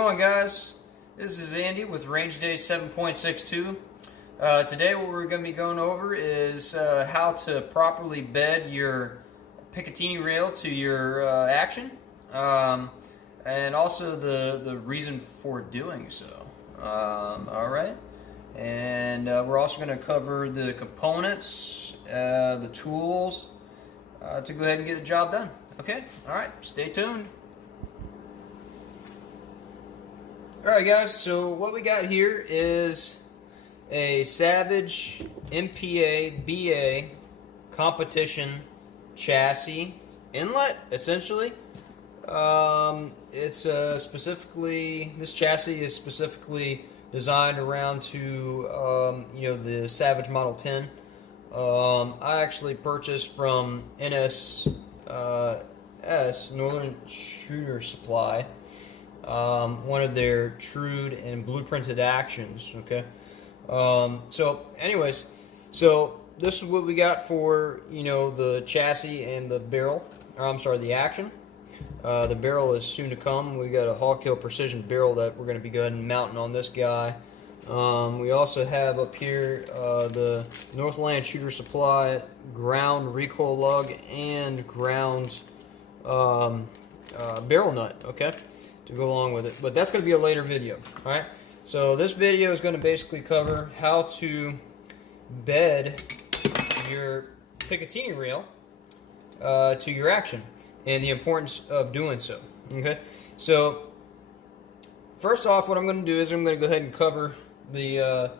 What's going on, guys? This is Andy with Range Day 7.62. Today what we're going to be going over is how to properly bed your picatinny rail to your action, and also the reason for doing so. Alright, and we're also going to cover the components, the tools, to go ahead and get the job done. Okay? Alright, stay tuned. Alright guys, so what we got here is a Savage MPA BA competition chassis inlet, essentially. It's specifically, this chassis is specifically designed around to the Savage Model 10. I actually purchased from NSS, Northern Shooter Supply, one of their trued and blueprinted actions. Okay, so anyways, so this is what we got for the chassis and the barrel. I'm sorry, the action. The barrel is soon to come. We got a Hawkill precision barrel that we're going to be going and mounting on this guy. We also have up here the Northland Shooter Supply ground recoil lug and ground barrel nut. Okay, to go along with it, but that's going to be a later video. Alright, so this video is going to basically cover how to bed your picatinny rail to your action and the importance of doing so. Okay, so first off, what I'm going to do is I'm going to go ahead and cover the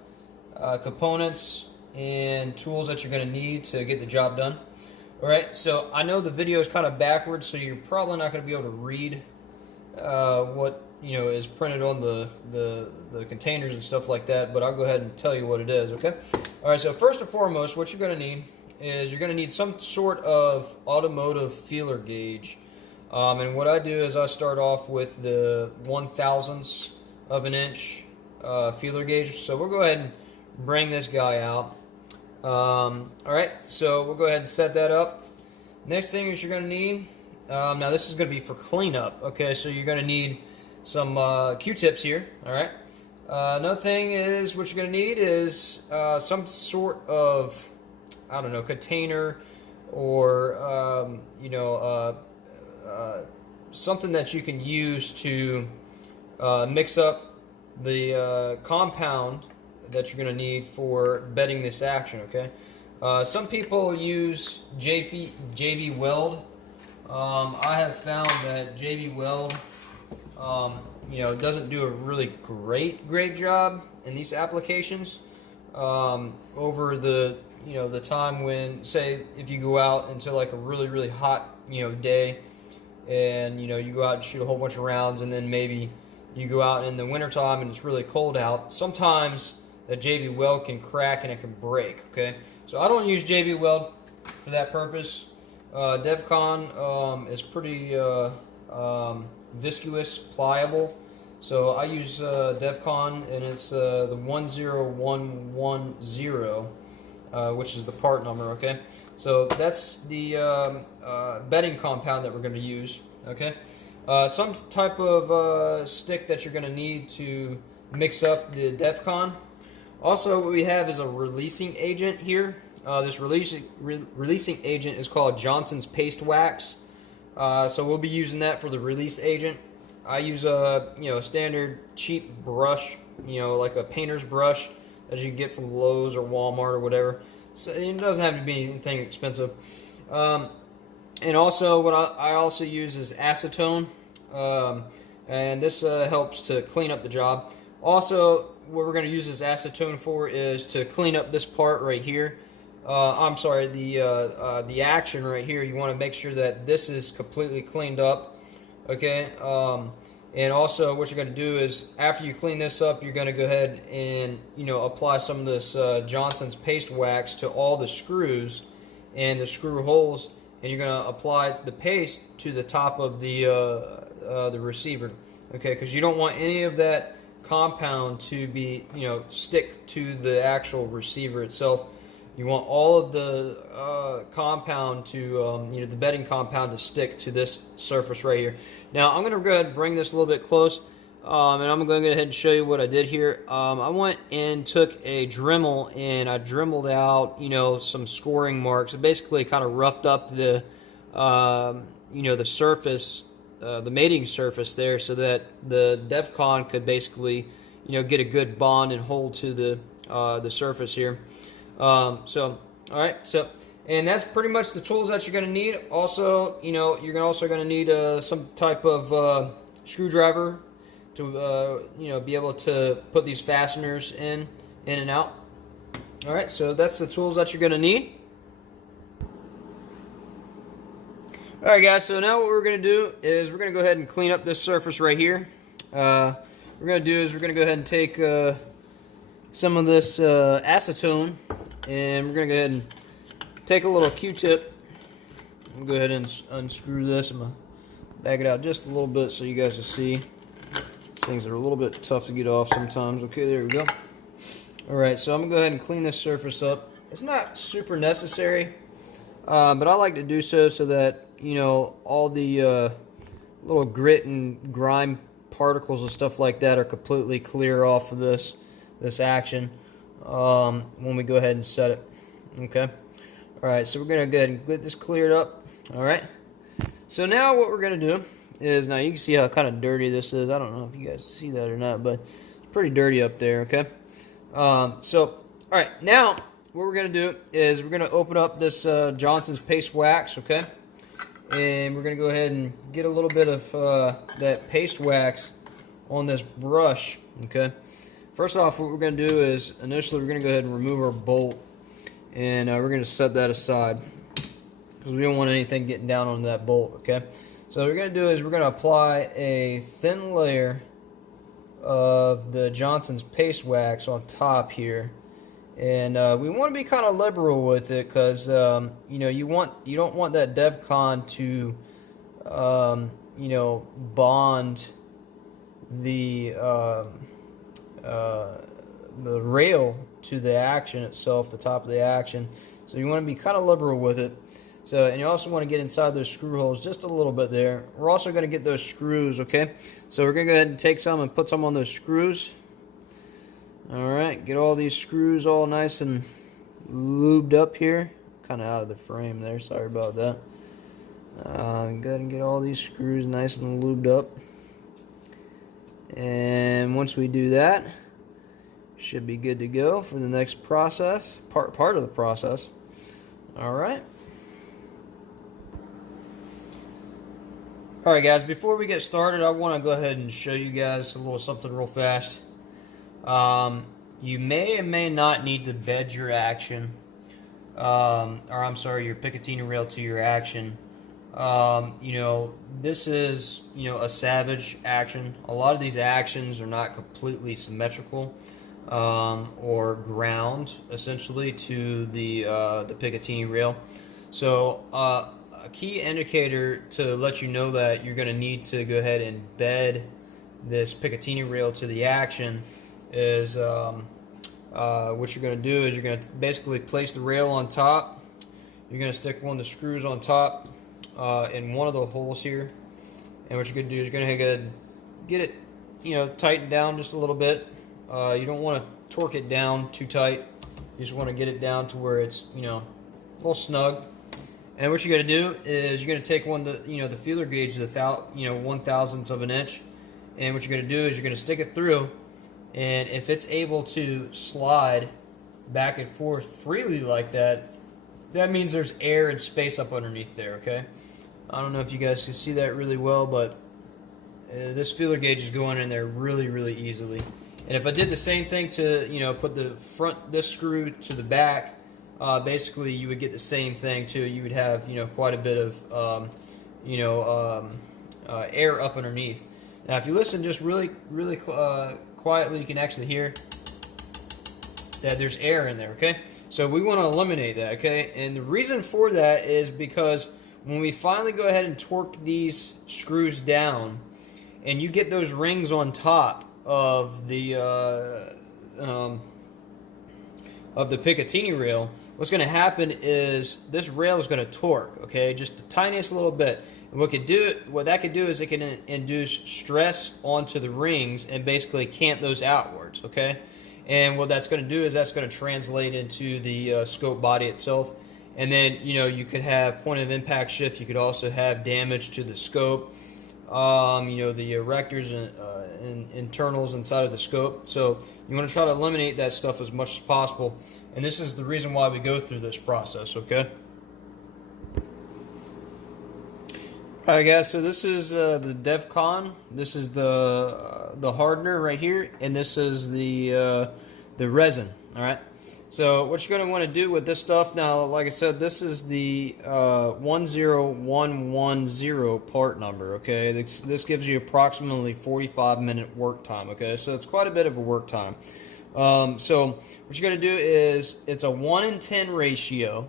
components and tools that you're going to need to get the job done. Alright, so I know the video is kind of backwards, so you're probably not going to be able to read what is printed on the containers and stuff like that, but I'll go ahead and tell you what it is. Okay. All right. So first and foremost, what you're going to need is you're going to need some sort of automotive feeler gauge, and what I do is I start off with the 1/1000th of an inch feeler gauge. So we'll go ahead and bring this guy out. All right. So we'll go ahead and set that up. Next thing is you're going to need. Now this is going to be for cleanup. Okay, so you're going to need some Q-tips here. All right. Another thing is what you're going to need is some sort of, I don't know, container or something that you can use to mix up the compound that you're going to need for bedding this action. Okay. Some people use JB Weld. I have found that JB Weld, doesn't do a really great job in these applications. Over the time when, say, if you go out into like a really hot day, and you go out and shoot a whole bunch of rounds, and then maybe you go out in the wintertime and it's really cold out. Sometimes that JB Weld can crack and it can break. Okay, so I don't use JB Weld for that purpose. DevCon is pretty viscous, pliable, so I use DevCon, and it's the 10110, which is the part number. Okay, so that's the bedding compound that we're going to use. Okay, some type of stick that you're going to need to mix up the DevCon. Also, what we have is a releasing agent here. This releasing agent is called Johnson's Paste Wax. So we'll be using that for the release agent. I use a standard cheap brush, like a painter's brush that you can get from Lowe's or Walmart or whatever. So it doesn't have to be anything expensive. And also what I also use is acetone, and this helps to clean up the job. Also, what we're going to use this acetone for is to clean up this part right here. I'm sorry, the action right here. You want to make sure that this is completely cleaned up. Okay, and also what you're going to do is after you clean this up, you're going to go ahead and apply some of this Johnson's Paste Wax to all the screws and the screw holes, and you're going to apply the paste to the top of the receiver. Okay, because you don't want any of that compound to be stick to the actual receiver itself. You want all of the compound to, the bedding compound to stick to this surface right here. Now, I'm going to go ahead and bring this a little bit close. And I'm going to go ahead and show you what I did here. I went and took a Dremel and I dremeled out, some scoring marks. It basically kind of roughed up the, the surface, the mating surface there, so that the DevCon could basically, get a good bond and hold to the surface here. All right, and that's pretty much the tools that you're going to need. Also, you're also going to need some type of screwdriver to be able to put these fasteners in and out. All right, so that's the tools that you're going to need. All right, guys, so now what we're going to do is we're going to go ahead and clean up this surface right here. What we're going to do is we're going to go ahead and take some of this acetone, and we're going to go ahead and take a little Q-tip. We'll go ahead and unscrew this. I'm going to back it out just a little bit so you guys can see. These things are a little bit tough to get off sometimes. Okay, there we go. All right, so I'm going to go ahead and clean this surface up. It's not super necessary, but I like to do so that, all the little grit and grime particles and stuff like that are completely clear off of this action when we go ahead and set it. Okay. All right, so we're going to go ahead and get this cleared up. All right. So now what we're going to do is, now you can see how kind of dirty this is. I don't know if you guys see that or not, but it's pretty dirty up there. Okay. All right, now what we're going to do is we're going to open up this Johnson's paste wax. Okay. And we're going to go ahead and get a little bit of that paste wax on this brush, okay? First off, what we're going to do is, initially, we're going to go ahead and remove our bolt, and we're going to set that aside, because we don't want anything getting down on that bolt, okay? So what we're going to do is we're going to apply a thin layer of the Johnson's paste wax on top here. And we want to be kind of liberal with it, because you don't want that DevCon to bond the rail to the action itself, the top of the action. So you want to be kind of liberal with it. So, and you also want to get inside those screw holes just a little bit there. We're also going to get those screws, okay? So we're going to go ahead and take some and put some on those screws. Alright, get all these screws all nice and lubed up here. Kind of out of the frame there, sorry about that. Go ahead and get all these screws nice and lubed up. And once we do that, should be good to go for the next process, part of the process. Alright. Alright guys, before we get started, I want to go ahead and show you guys a little something real fast. You may and may not need to bed your action, your picatinny rail to your action. This is, a savage action. A lot of these actions are not completely symmetrical, or ground, essentially, to the picatinny rail. So, a key indicator to let you know that you're going to need to go ahead and bed this picatinny rail to the action is what you're going to do is you're going to basically place the rail on top. You're going to stick one of the screws on top in one of the holes here, and what you're going to do is you're going to go ahead and get it, tightened down just a little bit. You don't want to torque it down too tight. You just want to get it down to where it's a little snug. And what you're going to do is you're going to take the feeler gauge, the 1/1000th of an inch, and what you're going to do is you're going to stick it through. And if it's able to slide back and forth freely like that, that means there's air and space up underneath there, okay? I don't know if you guys can see that really well, but this feeler gauge is going in there really, really easily. And if I did the same thing to, put this screw to the back, basically you would get the same thing too. You would have, quite a bit of, air up underneath. Now, if you listen just really, really quietly, you can actually hear that there's air in there, okay? So we want to eliminate that, okay? And the reason for that is because when we finally go ahead and torque these screws down, and you get those rings on top of the of the picatinny rail, what's going to happen is this rail is going to torque, okay, just the tiniest little bit. And what that could do is it can induce stress onto the rings and basically cant those outwards, okay. And what that's going to do is that's going to translate into the scope body itself. And then, you could have point of impact shift. You could also have damage to the scope, the erectors and internals inside of the scope. So you want to try to eliminate that stuff as much as possible. And this is the reason why we go through this process, okay? Alright guys, so this is the DevCon. This is the hardener right here, and this is the resin. Alright, so what you're going to want to do with this stuff now, like I said, this is the 10110 part number. Okay, this gives you approximately 45-minute work time. Okay, so it's quite a bit of a work time. So what you're going to do is it's a 1 in 10 ratio.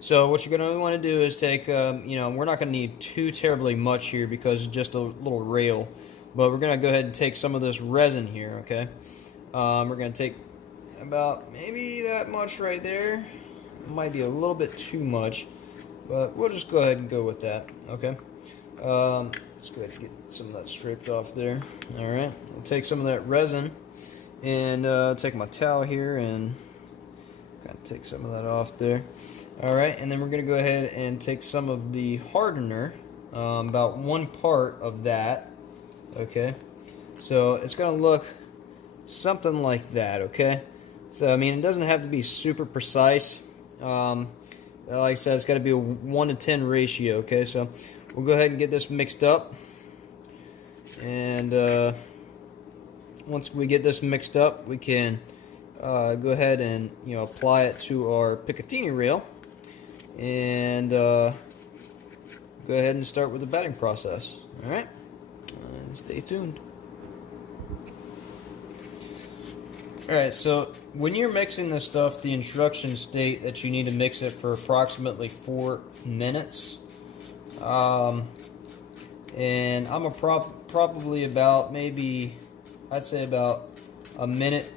So what you're going to want to do is take, we're not going to need too terribly much here because it's just a little rail. But we're going to go ahead and take some of this resin here, okay? We're going to take about maybe that much right there. It might be a little bit too much, but we'll just go ahead and go with that, okay? Let's go ahead and get some of that scraped off there. All right, I'll take some of that resin and take my towel here and kind of take some of that off there. All right, and then we're going to go ahead and take some of the hardener, about 1 part of that, okay? So it's going to look something like that, okay? So, I mean, it doesn't have to be super precise. Like I said, it's got to be a 1 to 10 ratio, okay? So we'll go ahead and get this mixed up. And once we get this mixed up, we can go ahead and, apply it to our picatinny rail. And go ahead and start with the bedding process. All right, stay tuned. All right, so when you're mixing this stuff, the instructions state that you need to mix it for approximately 4 minutes. And I'm probably about maybe, I'd say about a minute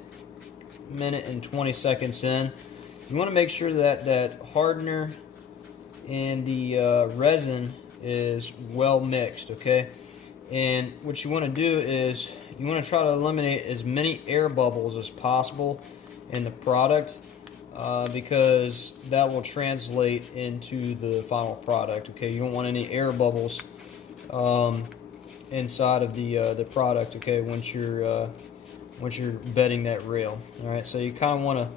and 20 seconds in. You want to make sure that that hardener and the resin is well mixed, okay? And what you want to do is you want to try to eliminate as many air bubbles as possible in the product, because that will translate into the final product, okay? You don't want any air bubbles inside of the product, okay, once you're bedding that rail. All right, so you kind of want to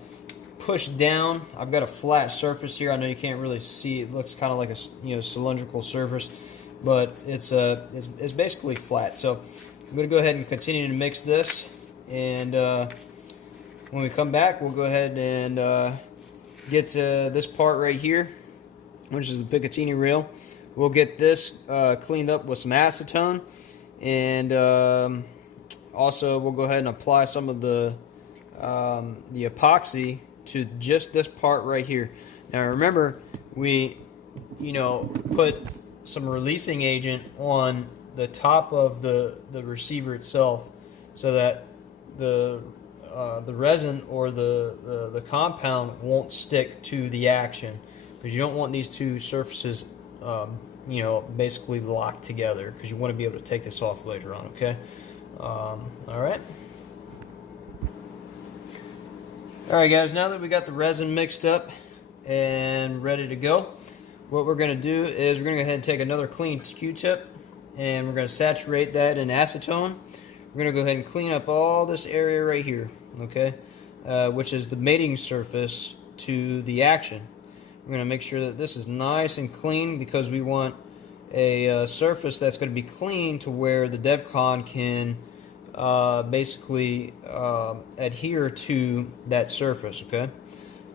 push down. I've got a flat surface here. I know you can't really see. It looks kind of like a cylindrical surface, but it's basically flat. So I'm going to go ahead and continue to mix this, and when we come back, we'll go ahead and get this part right here, which is the picatinny rail. We'll get this cleaned up with some acetone, and also we'll go ahead and apply some of the epoxy to just this part right here. Now remember, we put some releasing agent on the top of the receiver itself, so that the resin or the compound won't stick to the action, because you don't want these two surfaces basically locked together, because you want to be able to take this off later on, okay? Alright guys, now that we got the resin mixed up and ready to go, what we're going to do is we're going to go ahead and take another clean Q-tip, and we're going to saturate that in acetone. We're going to go ahead and clean up all this area right here, okay, which is the mating surface to the action. We're going to make sure that this is nice and clean, because we want a surface that's going to be clean to where the DevCon can basically adhere to that surface, okay?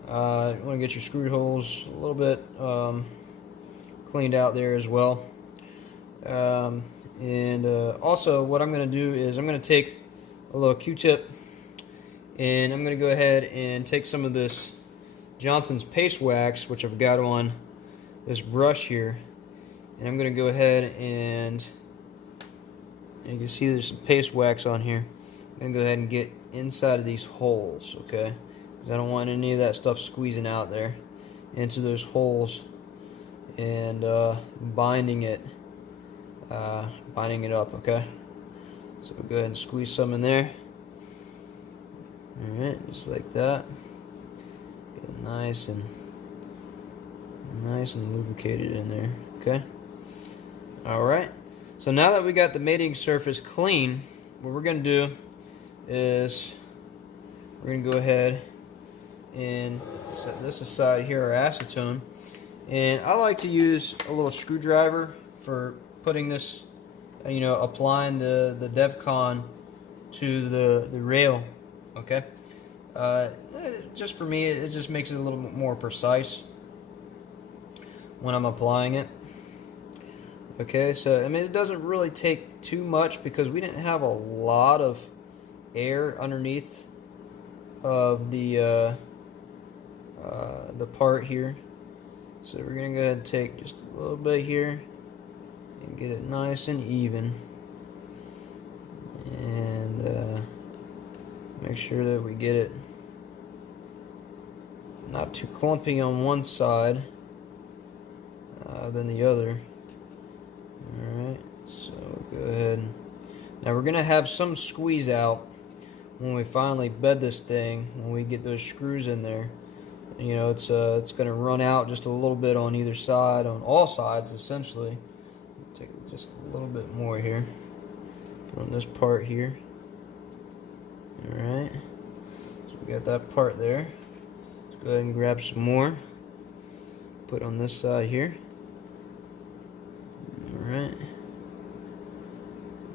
You want to get your screw holes a little bit cleaned out there as well. Also what I'm going to do is I'm going to take a little Q-tip, and I'm going to go ahead and take some of this Johnson's paste wax, which I've got on this brush here, and I'm going to go ahead and you can see there's some paste wax on here. I'm going to go ahead and get inside of these holes, okay? because I don't want any of that stuff squeezing out there into those holes and binding it up. Okay, so we'll go ahead and squeeze some in there. Alright, just like that. Get it nice and lubricated in there. Okay. Alright. So now that we got the mating surface clean, what we're going to do is we're going to go ahead and set this aside here, our acetone. And I like to use a little screwdriver for putting this, applying the DevCon to the rail. Okay. Just for me, it just makes it a little bit more precise when I'm applying it. Okay, so I mean, it doesn't really take too much because we didn't have a lot of air underneath of the part here. So we're gonna go ahead and take just a little bit here and get it nice and even, and make sure that we get it not too clumpy on one side than the other. Alright, so we'll go ahead and now we're gonna have some squeeze out when we finally bed this thing, when we get those screws in there. It's gonna run out just a little bit on either side, on all sides essentially. Take just a little bit more here. Put on this part here. Alright, so we got that part there. Let's go ahead and grab some more. Put on this side here. Alright.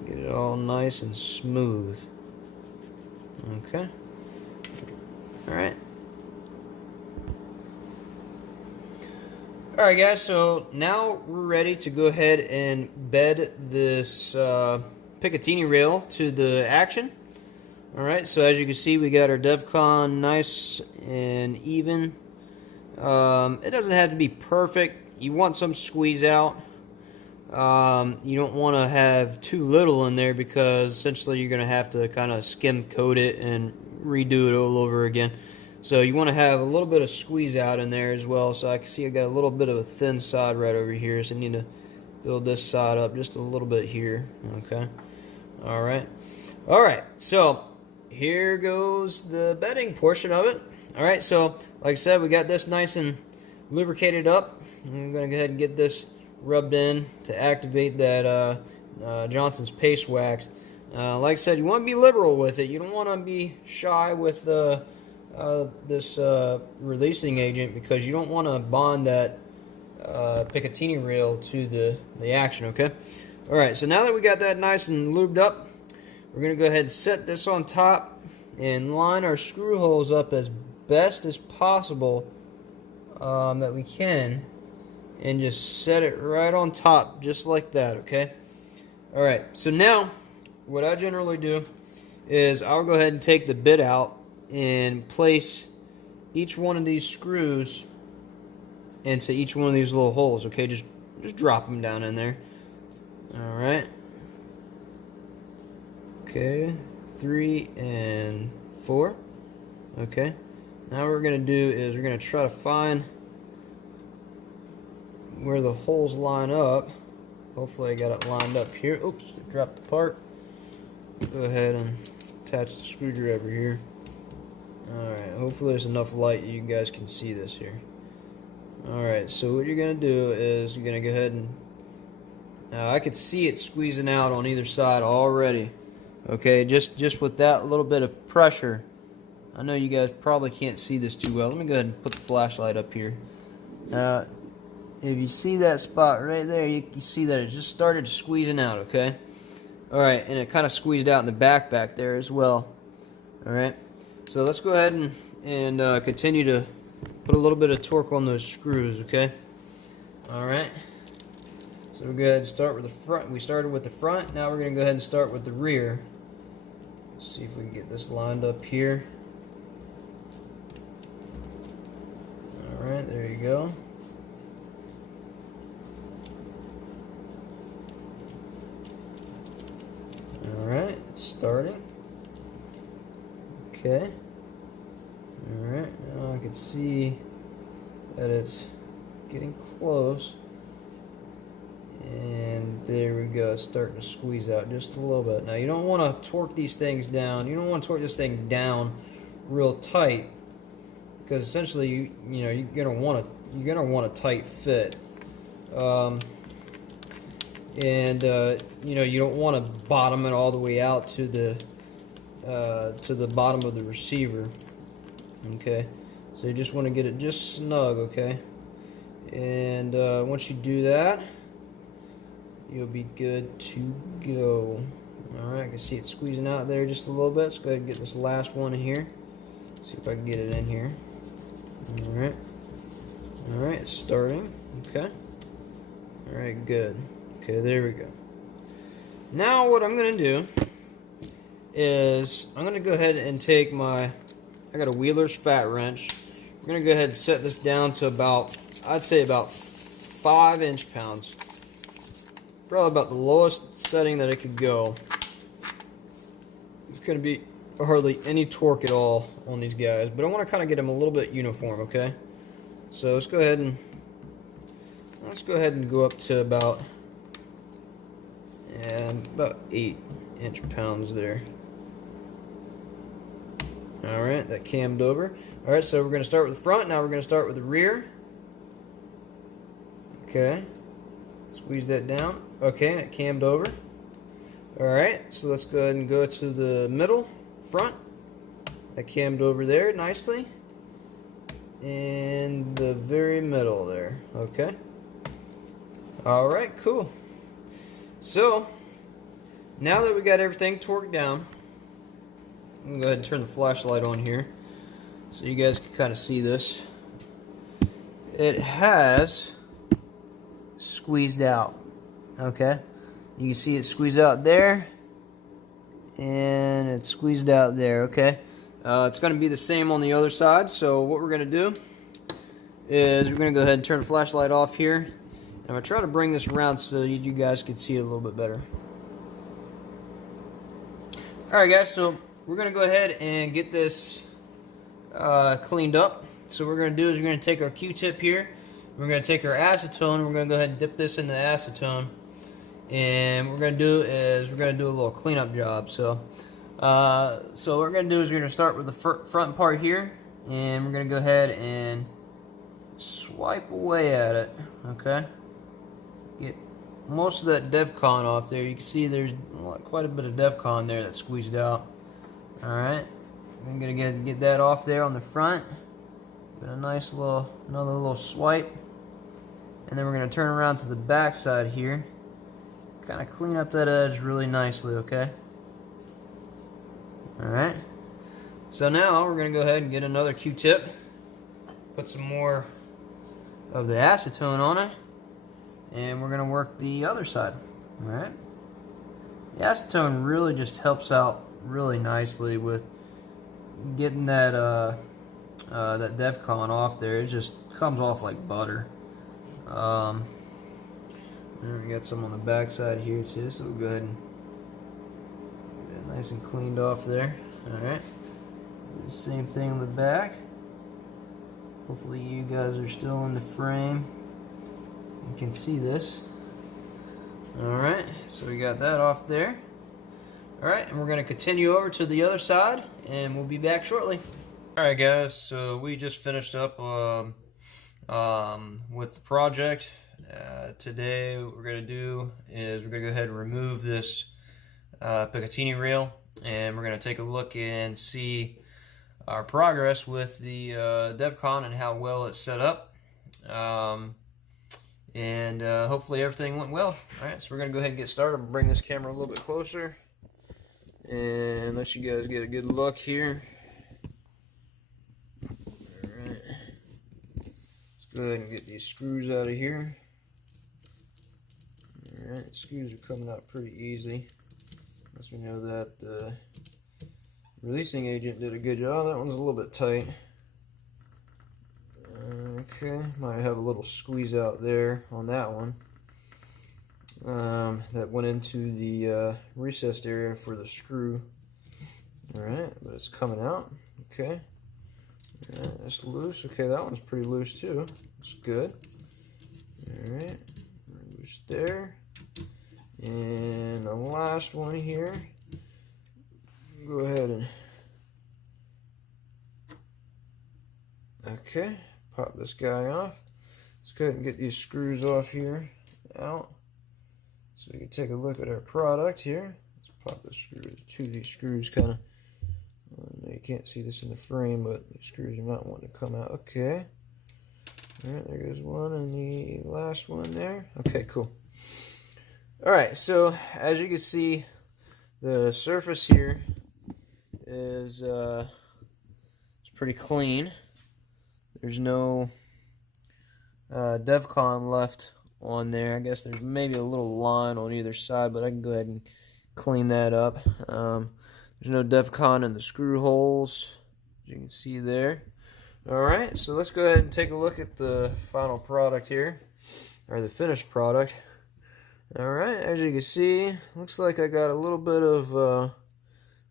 Get it all nice and smooth. Okay. Alright. Alright guys, so now we're ready to go ahead and bed this picatinny rail to the action. Alright, so as you can see, we got our DevCon nice and even. It doesn't have to be perfect. You want some squeeze out. You don't want to have too little in there because essentially you're going to have to kind of skim coat it and redo it all over again. So you want to have a little bit of squeeze out in there as well. So I can see I got a little bit of a thin side right over here, so I need to build this side up just a little bit here. Okay. Alright. Alright, so here goes the bedding portion of it. Alright, so like I said, we got this nice and lubricated up. I'm going to go ahead and get this rubbed in to activate that Johnson's paste wax. Like I said, you want to be liberal with it. You don't want to be shy with this releasing agent because you don't want to bond that picatinny rail to the action. Okay. All right. So now that we got that nice and lubed up, we're gonna go ahead and set this on top and line our screw holes up as best as possible that we can, and just set it right on top just like that. Okay. All right. So now what I generally do is I'll go ahead and take the bit out and place each one of these screws into each one of these little holes. Okay, just drop them down in there. All right. Okay, 3 and 4. Okay. Now what we're gonna do is we're gonna try to find where the holes line up. Hopefully I got it lined up here. Oops, dropped the part. Go ahead and attach the screwdriver here. Alright, hopefully there's enough light you guys can see this here. Alright, so what you're going to do is you're going to go ahead and... Now I could see it squeezing out on either side already. Okay, just with that little bit of pressure. I know you guys probably can't see this too well. Let me go ahead and put the flashlight up here. If you see that spot right there, you can see that it just started squeezing out, okay? Alright, and it kind of squeezed out in the back there as well. Alright, so let's go ahead and continue to put a little bit of torque on those screws, okay? Alright, so we're going to start with the front. We started with the front, now we're going to go ahead and start with the rear. Let's see if we can get this lined up here. Alright, there you go. Alright, it's starting. Okay. Alright, now I can see that it's getting close. And there we go, it's starting to squeeze out just a little bit. Now you don't want to torque these things down. You don't want to torque this thing down real tight, because essentially you're gonna want a tight fit. You don't want to bottom it all the way out to the bottom of the receiver. Okay, so you just want to get it just snug. Okay, and once you do that, you'll be good to go. Alright, I can see it squeezing out there just a little bit. Let's go ahead and get this last one in here. See if I can get it in here. Alright. Alright, it's starting. Okay. Alright, good. Okay, there we go. Now what I'm going to do is I'm going to go ahead and take I got a Wheeler's fat wrench. I'm going to go ahead and set this down to about, I'd say about 5 inch-pounds. Probably about the lowest setting that it could go. It's going to be hardly any torque at all on these guys, but I want to kind of get them a little bit uniform, okay? So let's go ahead and go up to about 8 inch-pounds there. Alright, that cammed over. Alright, so we're going to start with the front. Now we're going to start with the rear. Okay. Squeeze that down. Okay, and it cammed over. Alright, so let's go ahead and go to the middle, front. That cammed over there nicely. In the very middle there. Okay. Alright, cool. So, now that we got everything torqued down, I'm going to go ahead and turn the flashlight on here so you guys can kind of see this. It has squeezed out. Okay, you can see it squeezed out there, and it's squeezed out there. Okay, it's going to be the same on the other side. So what we're going to do is we're going to go ahead and turn the flashlight off here. I'm going to try to bring this around so you guys can see it a little bit better. Alright guys, so we're going to go ahead and get this cleaned up. So what we're going to do is we're going to take our Q-tip here. We're going to take our acetone. We're going to go ahead and dip this in the acetone. And what we're going to do is we're going to do a little cleanup job. So what we're going to do is we're going to start with the front part here. And we're going to go ahead and swipe away at it. Okay. Get most of that DevCon off there. You can see there's quite a bit of DevCon there that's squeezed out. Alright. I'm going to go ahead and get that off there on the front. Get a nice another little swipe. And then we're going to turn around to the back side here. Kind of clean up that edge really nicely, okay? Alright. So now we're going to go ahead and get another Q-tip. Put some more of the acetone on it. And we're going to work the other side. Alright. The acetone really just helps out really nicely with getting that that DevCon off there. It just comes off like butter. And we got some on the back side here too, so we'll go ahead and get that nice and cleaned off there. Alright. Do the same thing on the back. Hopefully you guys are still in the frame. You can see this. Alright, so we got that off there. Alright, and we're going to continue over to the other side, and we'll be back shortly. Alright guys, so we just finished up with the project. Today what we're going to do is we're going to go ahead and remove this picatinny rail, and we're going to take a look and see our progress with the DevCon and how well it's set up. And hopefully everything went well. Alright, so we're going to go ahead and get started. I'm going to bring this camera a little bit closer and let you guys get a good look here. Alright, let's go ahead and get these screws out of here. Alright, screws are coming out pretty easy. Unless we know that the releasing agent did a good job. That one's a little bit tight. Okay, might have a little squeeze out there on that one. That went into the recessed area for the screw. Alright, but it's coming out. Okay. That's loose. Okay, that one's pretty loose too. That's good. Alright, loose there. And the last one here. Go ahead and okay, pop this guy off. Let's go ahead and get these screws off here out so we can take a look at our product here. Let's pop the screw. Two of these screws kind of, you can't see this in the frame, but the screws are not wanting to come out. Okay, all right, there goes one, and the last one there. Okay, cool. All right, so as you can see, the surface here is it's pretty clean. There's no DevCon left on there. I guess there's maybe a little line on either side, but I can go ahead and clean that up. There's no DevCon in the screw holes, as you can see there. Alright, so let's go ahead and take a look at the final product here, or the finished product. Alright, as you can see, looks like I got a little bit of,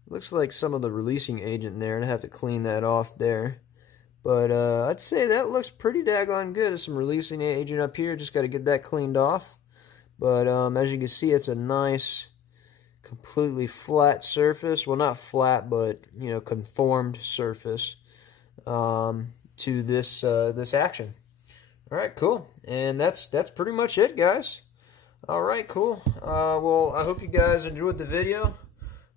looks like some of the releasing agent in there, and I have to clean that off there. But I'd say that looks pretty daggone good. There's some releasing agent up here. Just got to get that cleaned off. But as you can see, it's a nice, completely flat surface. Well, not flat, but you know, conformed surface to this this action. All right, cool. And that's pretty much it, guys. All right, cool. Well, I hope you guys enjoyed the video.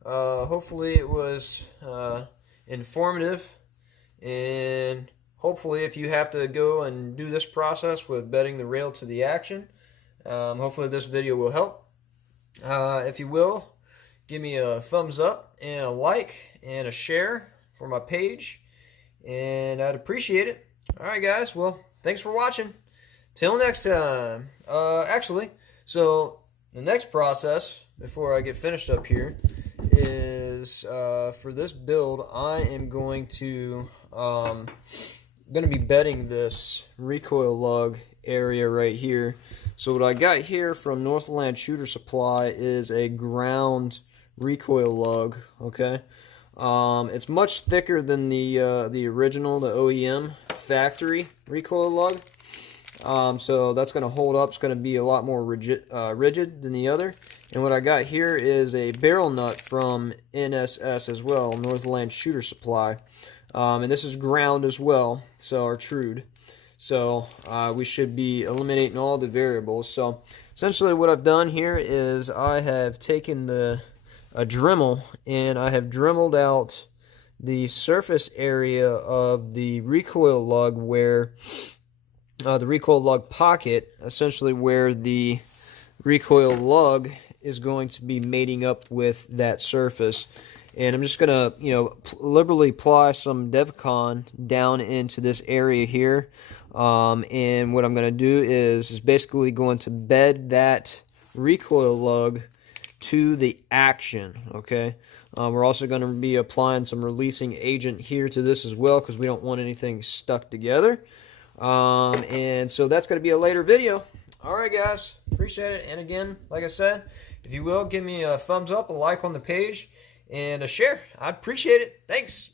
Hopefully, it was informative. And hopefully, if you have to go and do this process with bedding the rail to the action, hopefully this video will help. If you will, give me a thumbs up and a like and a share for my page, and I'd appreciate it. Alright guys, well, thanks for watching. Till next time. Actually, so the next process, before I get finished up here, is for this build, I am going to be bedding this recoil lug area right here. So what I got here from Northland Shooter Supply is a ground recoil lug. Okay, it's much thicker than the original, the OEM factory recoil lug. So that's going to hold up. It's going to be a lot more rigid than the other. And what I got here is a barrel nut from NSS as well, Northland Shooter Supply. And this is ground as well, so or trued. So we should be eliminating all the variables. So essentially what I've done here is I have taken a Dremel and I have dremeled out the surface area of the recoil lug where the recoil lug pocket, essentially where the recoil lug is going to be mating up with that surface. And I'm just going to, you know, liberally apply some DevCon down into this area here. And what I'm going to do is basically going to bed that recoil lug to the action, okay? We're also going to be applying some releasing agent here to this as well, because we don't want anything stuck together. And so that's going to be a later video. Alright guys, appreciate it. And again, like I said, if you will, give me a thumbs up, a like on the page, and a share. I'd appreciate it. Thanks.